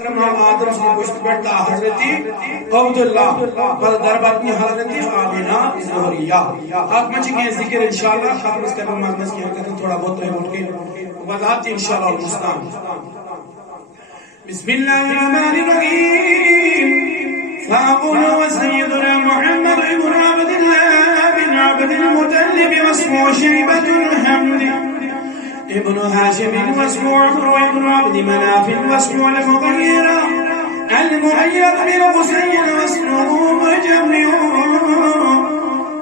آدم سے پشت بیٹھتا حضرت عبداللہ پر دربطنی حضرت آمینہ زہریہ آپ مجھے کہ ذکر انشاءاللہ ختم اس کرنا مانگس کی حرکت تھوڑا بہت رہے اٹھ کے وضاحت انشاءاللہ المستان بسم اللہ الرحمن الرحیم فاقول وسیدنا محمد ابن عبداللہ بن عبد المطلب واسمه شیبة الحمد ابن هاشم واسمه عمرو ابن عبد مناف واسمه المغيرة بن قصي واسمه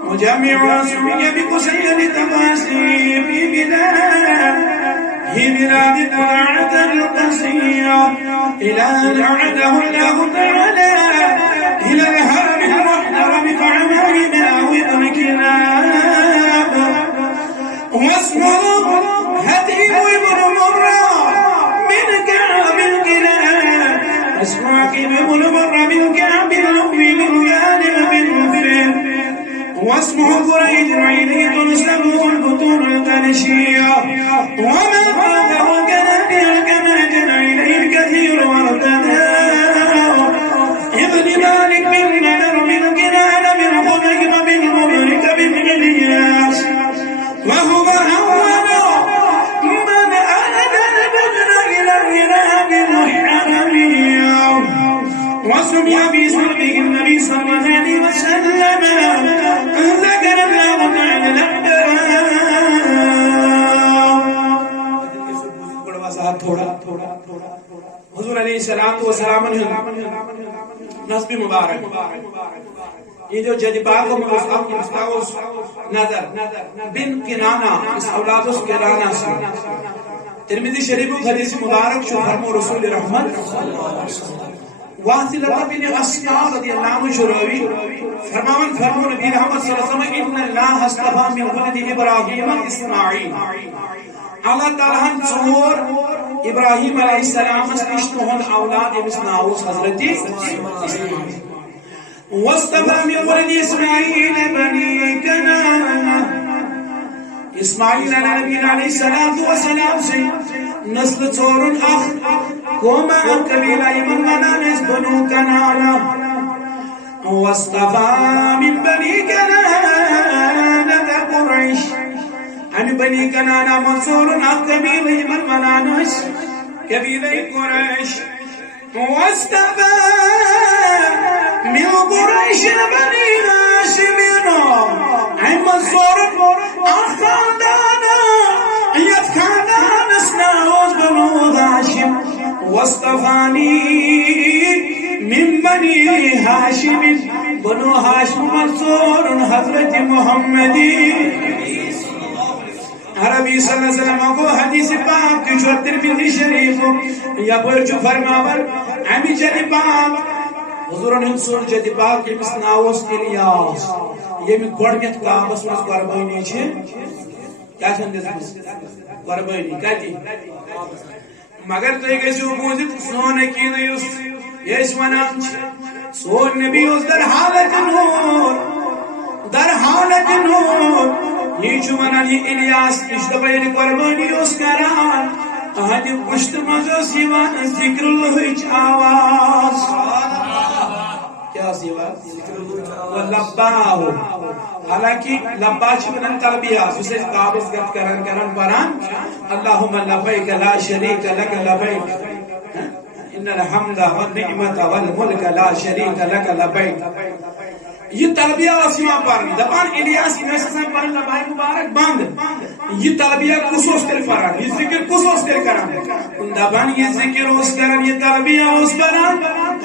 مجمع سمي بقصي لتقاسي في بلاد طلعت القصية إلى أن أعده الله تعالى إلى الهرم المحترم فعمائنا وابن كلاب واسمه هديم ابن مرة من كعب الكلاب اسمعك ابن مرة من كعب الأم من غالب بن فهم واسمه قريش عينية سمو البطون القرشية وما فاق وكذا كما جنى إليه الكثير وارتداه ابن مالك بن نذر من كنان من خبيب بن مبرك بن إلياس وهو أول من أهدى البدن إلى الرناب الحرمية وسمي باسمه النبي صلى الله عليه وسلم ذكر الله تعالى الأحباب حضور علیہ السلام نصب مبارک یہ جو جد پاک مستعوذ نظر بن کنانہ اس اولاد اس کنانہ سے ترمذی شریف حدیث مبارک شو فرمو رسول رحمت واصلہ بن اسماء رضی اللہ عنہ شروعی فرمو نبی رحمت صلی اللہ علیہ وسلم ان اللہ اصطفى من ولد ابراہیم اسماعیل اللہ تعالیٰ ژور ابراہیم علیہ السلام نشتہن اولاد امس ناوس حضرت اسماعیل واصطفى من ولد اسماعیل بنی کنانہ اسماعیل علیہ السلام سے نسل ژورن اخ قوما قبیلہ یمن ونانس بنو کنانہ واصطفى من بني كنانة قريش عن بني كنانة منصور قبيلة من منانس قبيلة قريش واصطفى من قريش بني هاشم عن منصور أخاندانا يفكانا نسناوز بنو هاشم واصطفاني من بني هاشم بنو هاشم منصور حضرت محمد عربی صلی اللہ علیہ وسلم کو حدیث پاک کی جو ترمذی شریف یا پر جو فرماور امی جدی پاک حضور نے سور جدی پاک کی مسناوس الیاس یہ میں گوڑنیت کعبس مز قربانی چھ کیا چھندس قربانی کتی مگر تو گژھو بوزت سون کی یس یس ونان سون نبی اس در حالت نور یہ چھو ونان یہ الیاس اشتہ بیر قربانی اس کران آدھی پشت مزو سیوان ذکر اللہ آواز کیا سیوان لباہو حالانکہ لبا چھکنن تلبیہ اسے قابض کرن پران اللہم لبیک لا شریک لک لبیک ان الحمد والنعمت والملک لا شریک لک لبیک یہ تلبیہ اسیما پرن دپان الیاس میں پرن لبائی مبارک بند یہ تلبیہ کسوس کر پرن یہ ذکر کسوس کر کرن دپان یہ ذکر اس کرن یہ تلبیہ اس پرن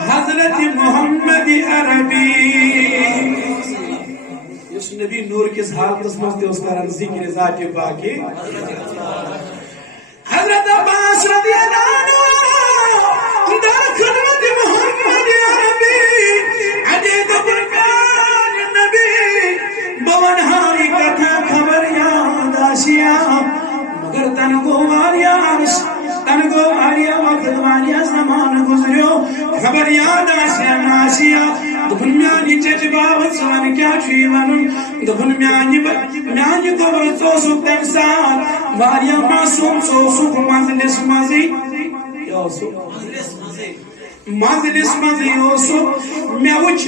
حضرت محمد عربی اس نبی نور کس حالت اس مجھتے اس کرن ذکر ذات پاکی حضرت عباس رضی اللہ عنہ در خدمت محمد عربی عدید برکان نبی بون ہاری کتھا خبر یاد آسیا مگر تنگو آریا وقت واریا زمان گزریو خبر یاد آسیا ناسیا دفن میانی چچ باوت سوان کیا چھوئی ونن دفن میانی قبر توسک تمثال واریا معصوم سوسک منزلس مزی کیا سو منزلس مز یوسف مے وچ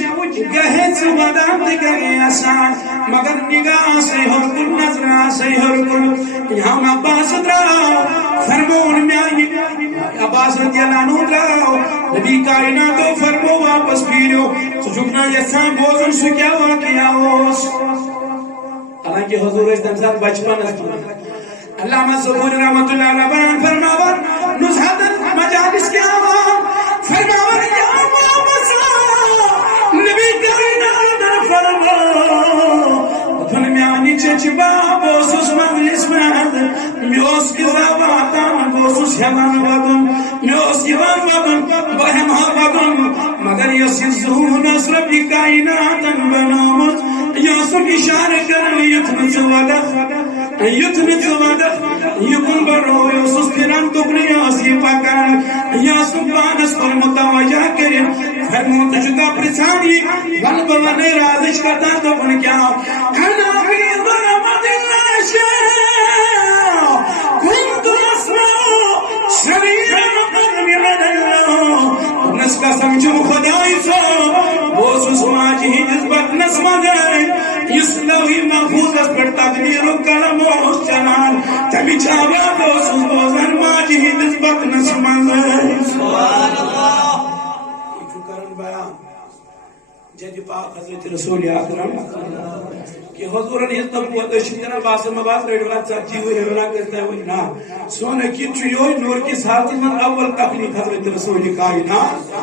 گہت ودان گئے آسان مگر نگاہ سے ہر کن نظر سے ہر کن ہم عباس دراو فرمون میں عباس رضی اللہ عنہ دراو نبی کائنات فرمو واپس پھیرو سجکنا یسان بوزن سو کیا واقعہ ہوس حالانکہ حضور اس تمسات بچپن اس علامہ ظہور رحمت اللہ علیہ بیان فرماور نزہت مجالس کے عوام فرماور یا مامسا نبی کائنات فرماو دھن میں آنی چچ بابو سس مجلس میں میوس کی زباتان بوسس ہمان وگم میوس یوان وگم بہمہ وگم مگر یسیز ظہور نصر بی کائنات بنامت یاسم اشارہ کرن یتن چودہ یتن چودہ یکن برو یوسف پھران دگنی آسی پاکان یاسم بانس پر متوجہ کرن فرمون تجھتا پرسانی ون بوانے رازش کرتا دگن کیا انا فی ظلمت اللہ شاہ کنت اسمع شریر مقرم من اللہ نس کا سمجھو خدای سو بوسوس ماجی جذبت نسمہ جائے اس لوحی محفوظ اس پر تقدیر و کلم و اس چنان تبھی چاہا بوسوس بوزن ماجی جذبت نسمہ جائے سبحان اللہ یہ فکرن بیان جد پاک حضرت رسول اکرم کہ حضور نے اس تم کو دشتنا باسم باز ریڈونا چاچی ہوئی ریڈونا کرتا ہے نا سونے کی چیوئی نور کی ساتھی من اول تخلیق حضرت رسول کائنات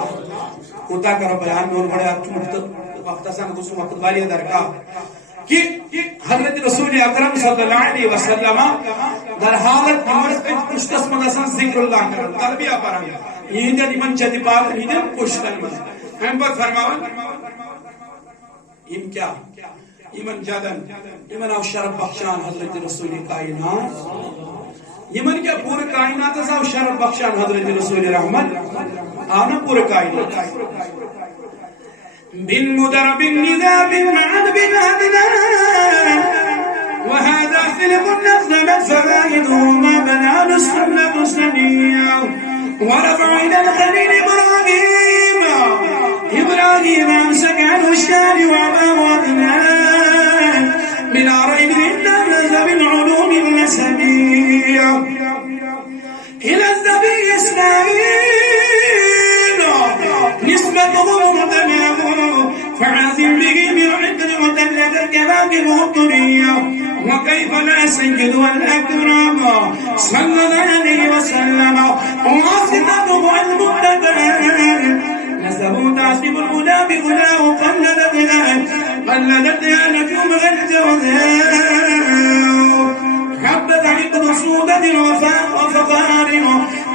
ہوتا کرو بیان نور بڑے آتمت وقت سان گسو وقت والی درکاہ کہ حضرت رسول اکرم صلی اللہ علیہ وسلم در حالت نمرس پشتس مدسان ذکر اللہ کرن تربیہ پران یہ جد من چدی پاک یہ پشتن من ہم پر فرماون کیا ایمن جادن ایمن او شرف بخشان حضرت رسول کائنات ایمن کیا پورے کائنات او شرف بخشان حضرت رسول رحمت آنا پورے کائنات بن مدر بن ندا بن معد بن عدنا وهذا سلم النصر من فوائده ما بنى نسخ السنية ورفع إلى الخليل إبراهيم أمسك عن الشام وأباه وأبناه بلا ريب إلا بالعلوم النسبية إلى النبي إسماعيل نسبته متناه فعازم به بالعقل ودلت الكواكب الطرية وكيف لا سيد والأكرم صلى الله عليه وسلم واسطته المقتدر نسبه تعصب الهدى بهداه قلدت يا نجوم الجوزاء حبت عقد صودة الوفاء وفقار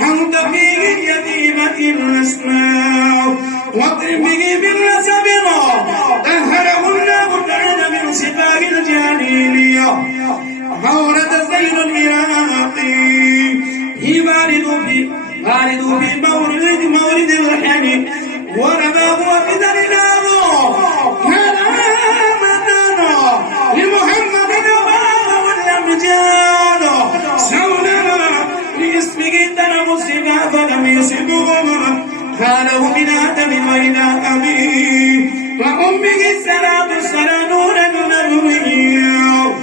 حمد فيه اليتيمة الأسماء واضرب به بالنسب طهره الله تعالى من سفاه الجاهلية مورد زين العراقي بارد في مورد الحني ورماه وكذا لنامه كان آمدنا لمحمد نباه والأمجاد سونا لاسمه تنم السبا فلم يسبهم خاله من آدم وإلى أبيه وأمه السلام الصلاة نورا نوريا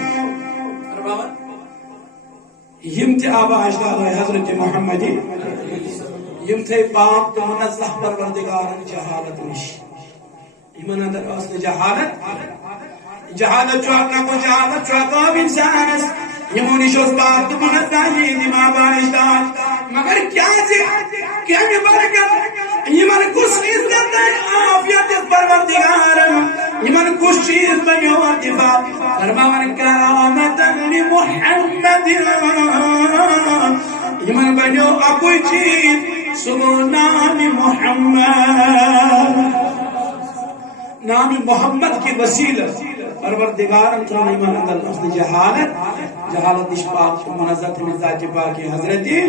يمت آبا أجداد حضرت محمد يمت پاک تو منزہ پروردگار جہالت نش ایمان اندر اصل جہالت چوکنا کو جہالت چوکا انسان اس یمونی شوز پاک تو منزہ یہ دماغ اجداد مگر کیا یہ برکت ایمان کس عزت آفیت پروردگار ایمان کس چیز بنیو ارتفاق فرمان کرامتا لمحمد ایمان بنیو اکوئی چیز سنو نام محمد کی وسیلہ پروردگار انتران ایمان اندر اصل جہالت اشپاق منظر مزاج پاکی حضرتی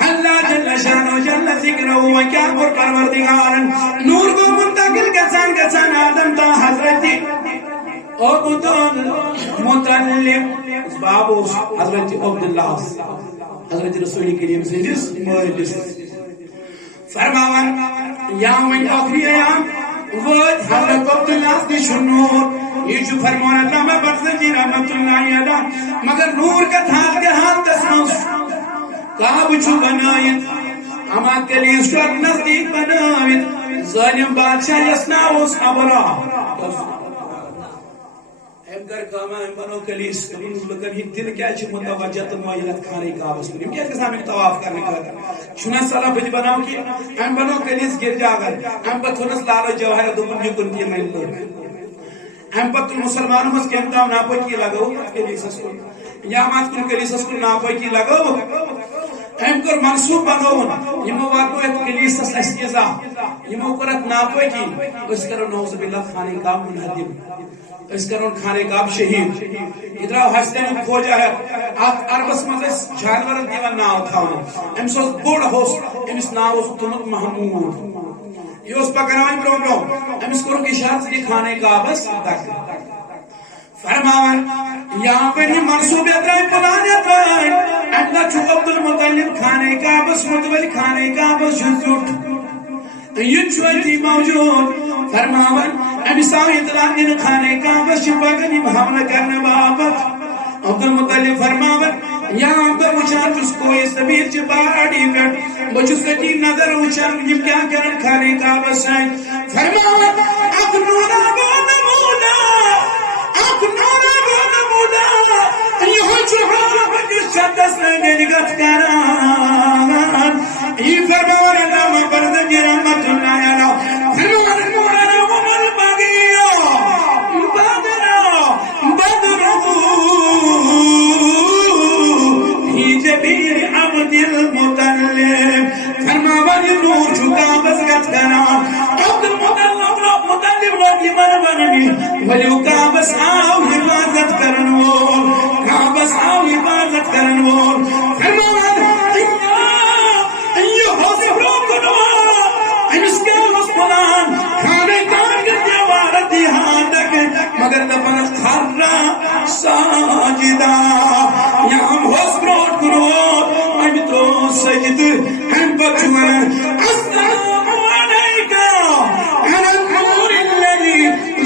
اللہ جل شانو جل ذکرہ وکیا پر پروردگار نور کو منتقل کسان آدم تا حضرتی عبدال مطلب بابو حضرت عبداللہ حضرت رسول کریم سے جس مورد فرماون یا من آخری ایام وقت حضرت عبداللہ کی شنور یہ جو فرمان علامہ برزنجی رحمت اللہ علیہ مگر نور کا تھات کے ہاتھ تسمس کعب چھو بنائیت اما کلیس شو نزدیک بنائیت ظالم بادشاہ یسنا اس ابرا ہم کر کاما ہم بنو کلیس لکن ہی دل کیا چھ متوجہ مائلت کھانے کعبہ سنیم کیا کہ سامنے طواف کرنے کا چھنا سالہ بج بناو کی ہم بنو کلیس گر جاگر ہم بتھونس لالو جوہر دوپن یکن کی میں لوگ ہم بطل مسلمانوں مس کیم دام ناپوئی کی لگو کلیس اسکول یا مات کن کلیس اسکول ناپوئی کی لگو ہم کر منصوب بنون یمو واتو ایت کلیس اس استیزا یمو کرت ناپوئی کی اس کرو نوز باللہ خانے کعب منحدم اس کرون کھانے کعب شہید ادراو ہستے میں کھوجا ہے آت عربس مزیس جانور دیوان ناو تھاونا امس اس بوڑ ہوس امس ناو اس تمت محمود یہ اس پاکناوین برو امس کرو کی شاعت دی کھانے کعب اس تک فرماون یہاں پر یہ منصوب ادرائی پلانے پر اندہ چھو عبد المطلب کھانے کعب اس متولی کھانے کعب اس جھوٹ یہ چھوٹی موجود فرماون امساوی اطلاع ان کھانے کعب اس شفاقنی محملہ کرنے بابت عبد المطلب فرماون یہاں پر وچار جس کو یہ سبیر چپاڑی پر بچو سکی نظر وچار یہ کیا کرن کھانے کعب اس فرماون اکنورا بونمودا اکنورا بونمودا یہ چوہا بجس شدس لگے نگت کران یہ فرماون علامہ برزنجی رحمت اللہ علیہ فرماون مولانا عمر باغیو بدرو ہی جبیر عبد المطلب فرماون نور چکا بس گت کران عبد المطلب لوگی من بننی ولیو کعبس آو حفاظت کرن وول کعبس آو حفاظت کرن وول فرماون یہ حسب روکنو امس کے مسلمان کھانے کان کے دیوارت یہاں تک مگر دفن خرہ ساجدہ یا ہم حسب روکنو ام تو سجد ہم بچوان السلام علیکم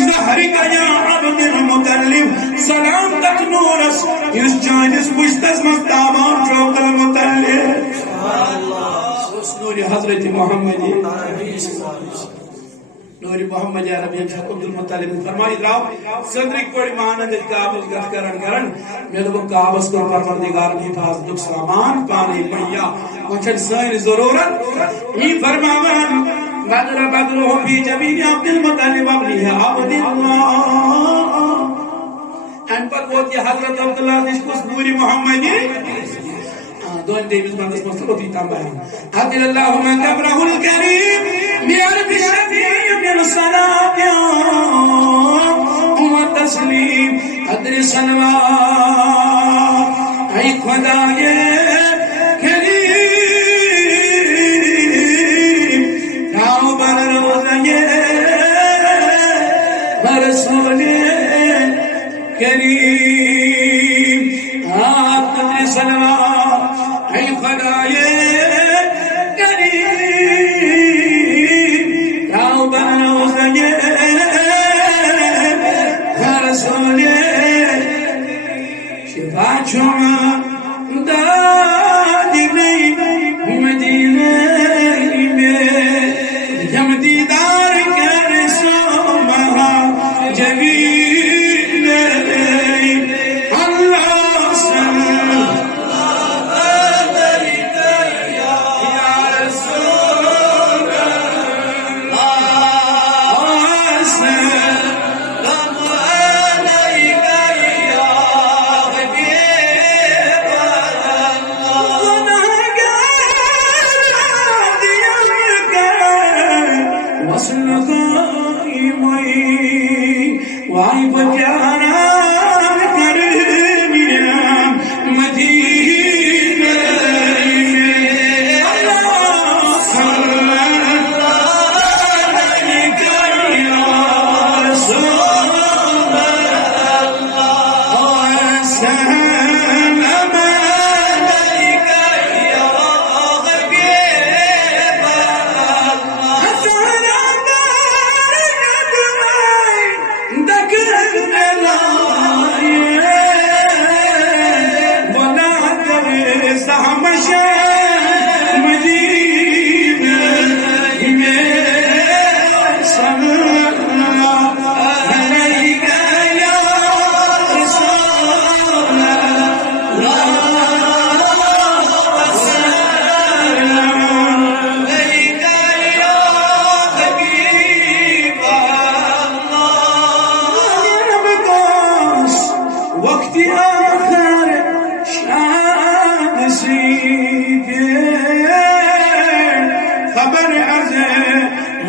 ظهرك يا عبد المطلب سلام تک نورس اس جانس بشتس مستابان چوک المطلب سوس نور حضرت محمد نور محمد عربی عبد المطلب فرمائی راو صدرک کوئی مانند کعبس گت کرن میں تو کعبس کو پروردگار کی حفاظت سامان پانے لیا وچن سائن ضرورت ہی فرماون بدر بدرو فی جبین عبد المطلب ابنہ عبد اللہ ان پر وہ کہ حضرت عبداللہ نشکس نور محمدی دون دیوز بندس مستر ہوتی تام بیان عدل اللہم قبرہ الکریم بیعرف شفیع من صلاة و تسلیم قدر صلوات ای خدای کریم آپ قدر صلوات اے خدائے کریم راو بنو سجے رسول شفا چھما دادی نہیں مدینہ میں جم دیدار کر سو مہا جبی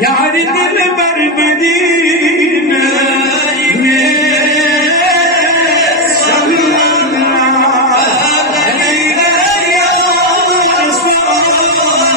یار دل بر مدینہ میں صلی اللہ علیہ یا رسول اللہ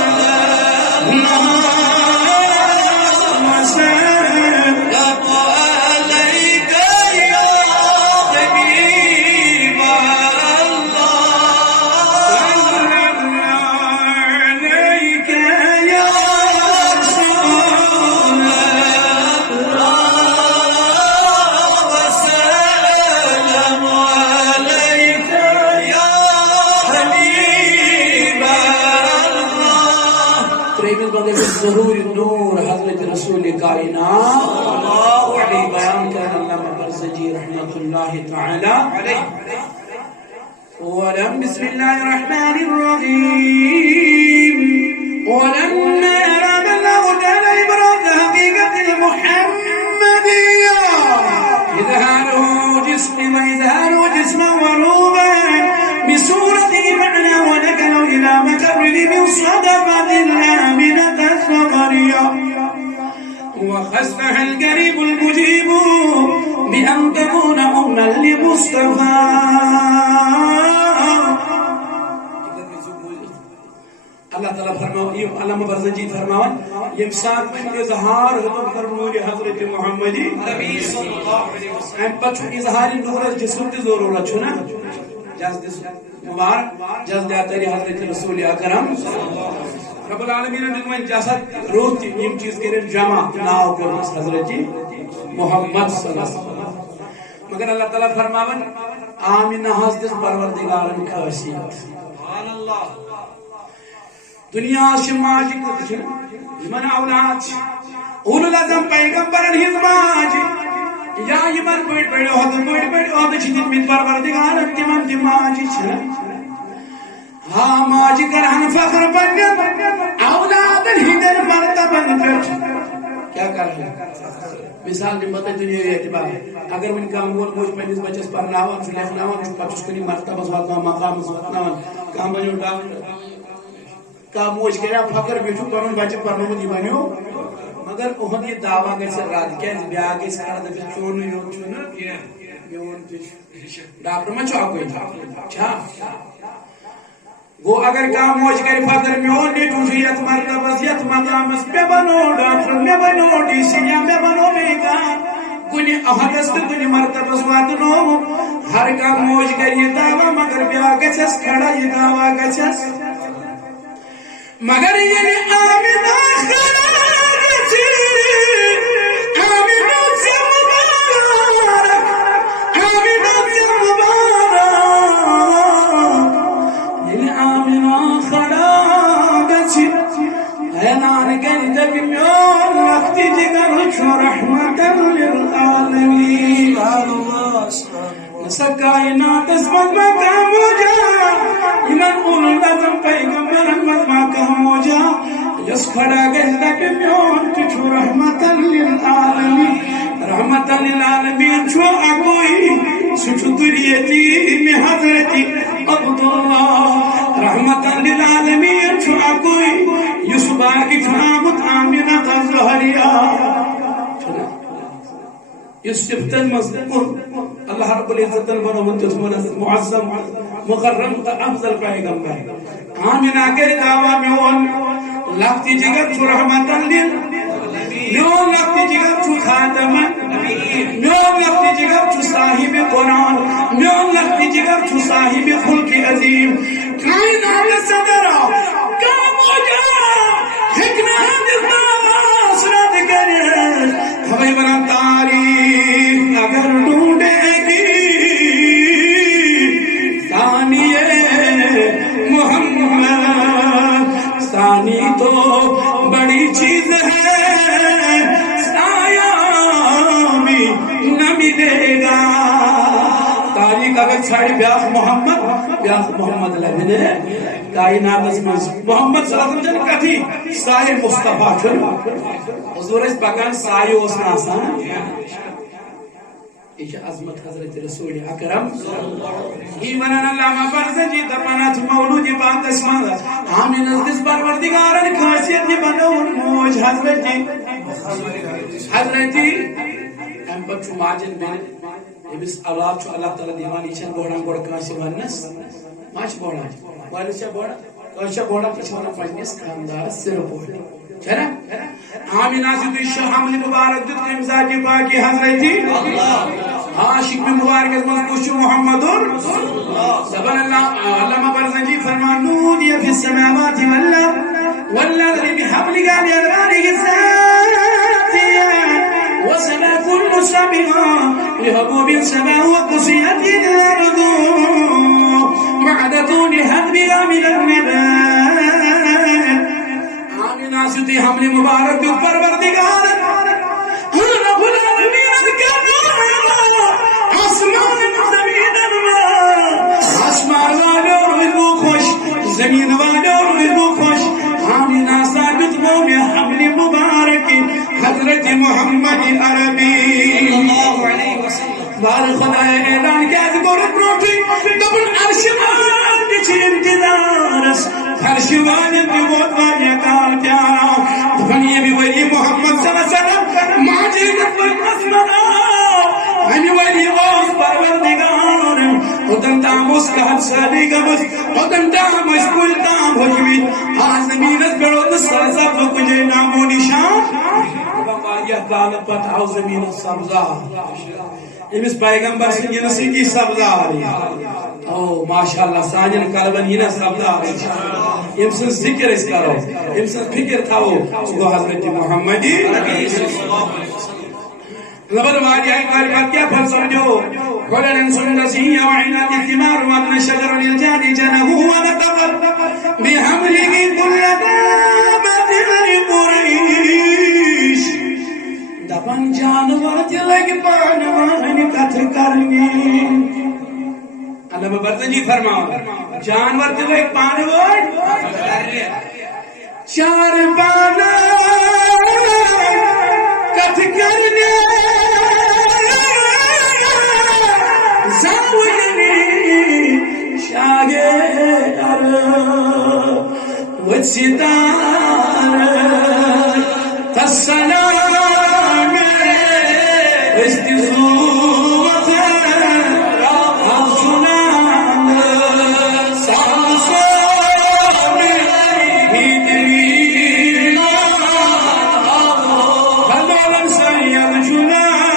ظہور نور حضرت رسول کائنات صلی اللہ علیہ بیان کرنا علامہ برزجی رحمت اللہ تعالی علیہ ولم بسم اللہ الرحمن الرحیم ولما اراد اللہ تعالی ابراز حقیقت المحمدیہ اظہارہ جسم وروبا بصورته معنى ونقلوا إلى مكرر من صدقة آمنة الصغرية وخسفها القريب المجيب بأن تكون أما لمصطفى اللہ تعالیٰ فرماؤ علامہ برزجی فرماؤں یہ ساتھ میں اظہار حضور فرمولی حضرت محمدی نبی صلی اللہ علیہ وسلم پچھو اظہاری نور جسم کی ضرورت چھنا جذب مبارک جذب آتاری حضرت رسول اکرم رب العالمین نے من جسد روح یہ چیز کریں جمع ناو کرنس حضرت محمد صلی اللہ علیہ وسلم مگر اللہ تعالیٰ فرماؤں آمین حضرت پروردگارن خاصیت سبحان اللہ دنیا شماجی من اولاد اولو لازم پیغمبرن ہز ماجی یا یمن بڑ بڑ عہد چھتن من پروردگارن تمن تم ماجی چھنا ہاں ماجی کرہن فخر بنن اولادن ہدن مرتبن پیٹ کیا کر رہے ہیں مثال میں بتا دنیا اعتبار اگر من کام مول موج پنس بچس پرناون چھ لکھناون چھ پچس کنی مرتبہ واتنا مقام واتناون کام بنو ڈاکٹر کا موج کریا فخر بیٹھو پنن بچہ پرنو دی بنیو مگر اہد یہ دعویٰ گئی سے رات کیا بیاہ گئی سے کرد پھر چون یون چون یون ڈاکٹر میں چاہ کوئی چھا گو اگر کام موج کری فخر میون نیٹو یت مرتبہ یت مقامس میں بنو ڈاکٹر میں بنو ڈی سی یا میں بنو بیگا کنی احدس کنی مرتبہ واتنو ہر کام موج کری دعویٰ مگر بیاہ گئی سے کھڑا یہ دعویٰ گئی سے مگر یہ آمینہ خلا گچی آمینہ سے مبارک آمینہ سے مبارک یہ آمینہ خلا گچی اعلان کر جب میون وقتی جگر چھو رحمتا للعالمین سکائنات اسمت مقام ہو جا ایمان اولو لازم پیغمبر احمد مقام ہو جا یس کھڑا گہتا کہ میون چھو رحمتا للعالمین رحمتا للعالمین چھو اگوئی سچو دریتی میں حضرتی عبداللہ رحمتا للعالمین چھو اگوئی یسو باقی چھو آمد آمینہ تظہریہ یہ صفتن مذکور اللہ رب العزت المنومت معظم مقرم افضل پیغمبر آمینہ کے دعویٰ میں ہون لفتی جگر چھو رحمتا میون لفتی جگر چھو خاتمن میون لفتی جگر چھو صاحب قرآن میون لفتی جگر چھو صاحب خلق عظیم کائنات صدرہ کام ہو جا حکمت دعویٰ سرد کرے ہمیں بنا تاریخ اگر ڈھونڈے گی ثانی محمد ثانی تو بڑی چیز ہے سایہ بھی نہ ملے گا تاریخ اگر چھاڑی بیاخ محمد لبنے کائنات محمد صلی اللہ علیہ وسلم کتھی سائے مصطفیٰ چھو حضور اس پکان سائے اس ناسان یہ عظمت حضرت رسول اکرم ایمان علامہ برزنجی دپانات مولود پاک اسمان آمین ازدس پروردگارن خاصیت بنون موج حضرتی ام پچھو ماجن بین امس اولاد چھو اللہ تعالیٰ دیوان یہ بوڑھان گوڑ کانسی ونس ماچ بوڑھان والد چھا بوڑھان کانشا بوڑھان پچھوانا پنجنس خاندار سر بوڑھان چھنا آمین آزید شو حمل مبارک دت امزاجی پاکی حضرتی عاشق میں مبارک از مذکوش محمد سبحان اللہ علامہ برزنجی فرمان نودی فی السماوات والارض بحبل قال ادباره الساتية وسما كل سبع لهبوب سما وقصيت الارض بعد طول هدمها من النبات آمین آسدی حمل مبارک دت پروردگار رب العالمین آسمان زمین آسمان والے اور وہ خوش زمین والے اور وہ خوش آمین ثابت مومن حمل مبارک حضرت محمد عربی صلی اللہ علیہ وسلم بار خدا اعلان کیا ذکر پروٹی دبن عرش مان بچ انتظارس عرش والے بھی بہت وایا کال پیارا دنیا بھی ولی محمد صلی اللہ علیہ وسلم ماجد پر اسمنا ہمیں ولی واس پروردگار ودن تاموس کا حدثانی گمس ودن تاموس کل تام حجمید آج زمین اس پر ودن سرزب و کجے نام و نشان یہ کال پت آو زمین سبزار امس پیغمبر سے ینسی کی سبزار او ماشاءاللہ سانین قلبن یہ سبزار امس ذکر اس کرو امس فکر تھاو وہ حضرت محمدی لبر واجہ کلمات کیا پھر سمجھو ولن سندسی وعنات الثمار وابن الشجر للجان جنه ونطق بحمله كل دابة لقريش دبن جانور تلگ بانوان کت کرنی علامہ برزنجی فرماؤ جانور تلگ بانوان چار بانا کت کرنی شاگر وستار السلام استزوت السلام سالسام هدرينا فضلا سيد جنان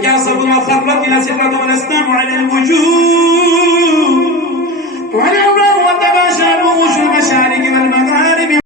کیا سب خربت الى سرة والاسلام على الوجود